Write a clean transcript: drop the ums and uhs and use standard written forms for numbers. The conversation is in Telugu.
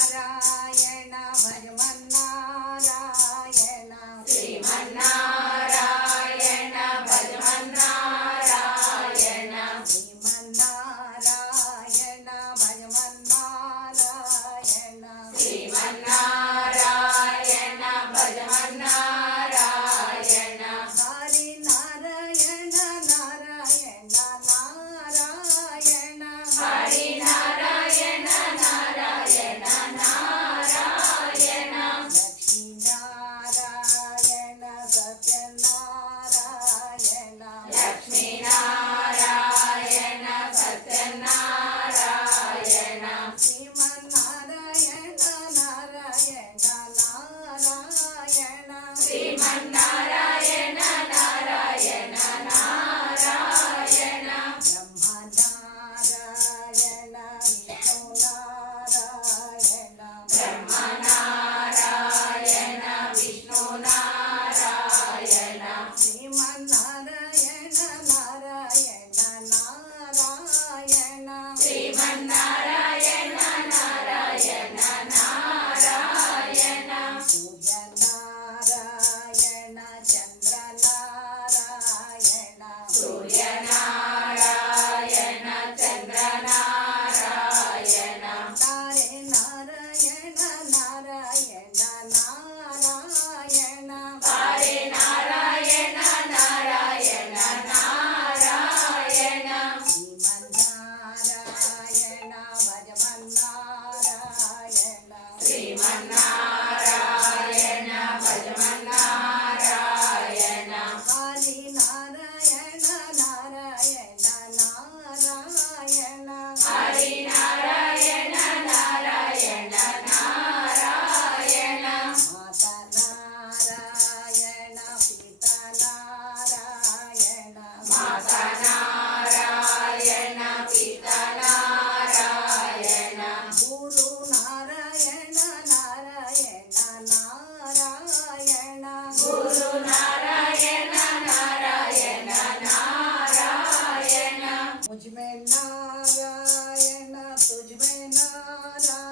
శ్రీమన్నారాయణ భజమన్నారాయణ శ్రీమన్నారాయణ భజమన్నారాయణ శ్రీమన్నారాయణ భజమన్నారాయణ శ్రీమన్నారాయణ భజమన్నారాయణ హరి నారాయణ నారాయణ నారాయణ హరి నారాయణ నారాయణ నారాయణ లక్ష్మీ నారాయణ సత్యనారాయణ లక్ష్మీనారాయణ సత్యనారాయణ శ్రీమన్నారాయణ నారాయణ నారాయణ శ్రీమన్నారాయణ నారాయణ నారాయణ బ్రహ్మనారాయణ విష్ణు బ్రహ్మనారాయణ విష్ణునారాయణ శ్రీమన్నారాయణ నారాయణ నారాయణ శ్రీమన్నారాయణ నారాయణ నారాయణ సూర్యనారాయణ చంద్రనారాయణ సూర్యనారాయణ చంద్రనారాయణ తారే నారాయణ నారాయణ నారాయణ హరే నారాయణ నారాయణ నారాయణ శ్రీమన్నారాయణ భజమన్నారాయణ శ్రీమన్నారాయణ భజమన్నారాయణ హరి నారాయణ నారాయణ నారాయణ హరి నారాయణ నారాయణ నారాయణ మాత నారాయణ పిత నారాయణ మాత నారాయణ పిత నారాయణ గురు నారాయణ నారాయణ నారాయణ గురు నారాయణ నారాయణ నారాయణ मुझ में नारायण तुझ में नारायण